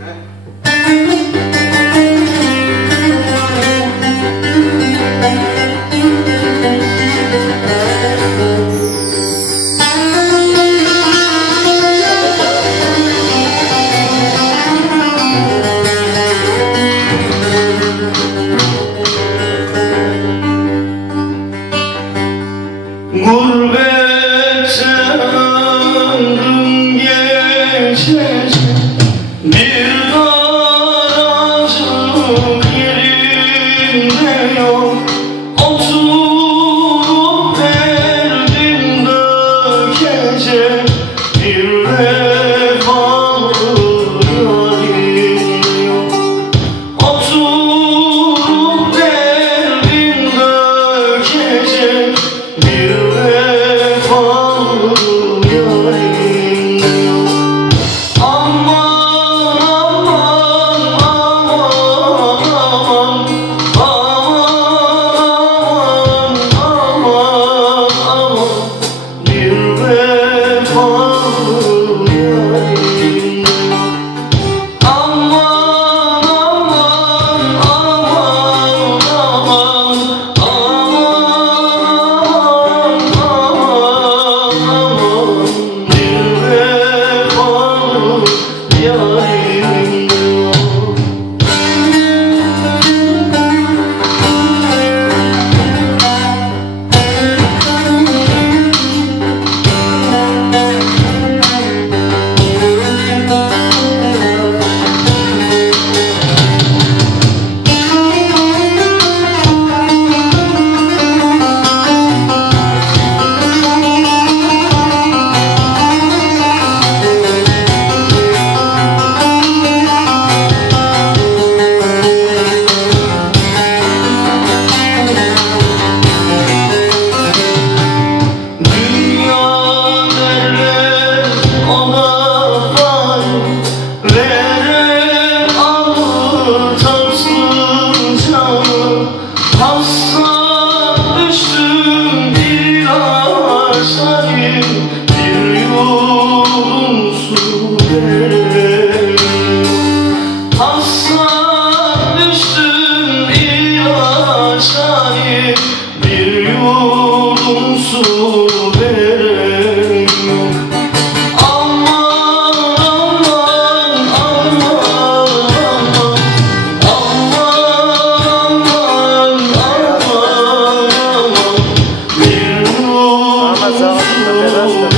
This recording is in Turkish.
Okay. bir yudum su Aman aman aman aman Aman aman aman Bir yudum su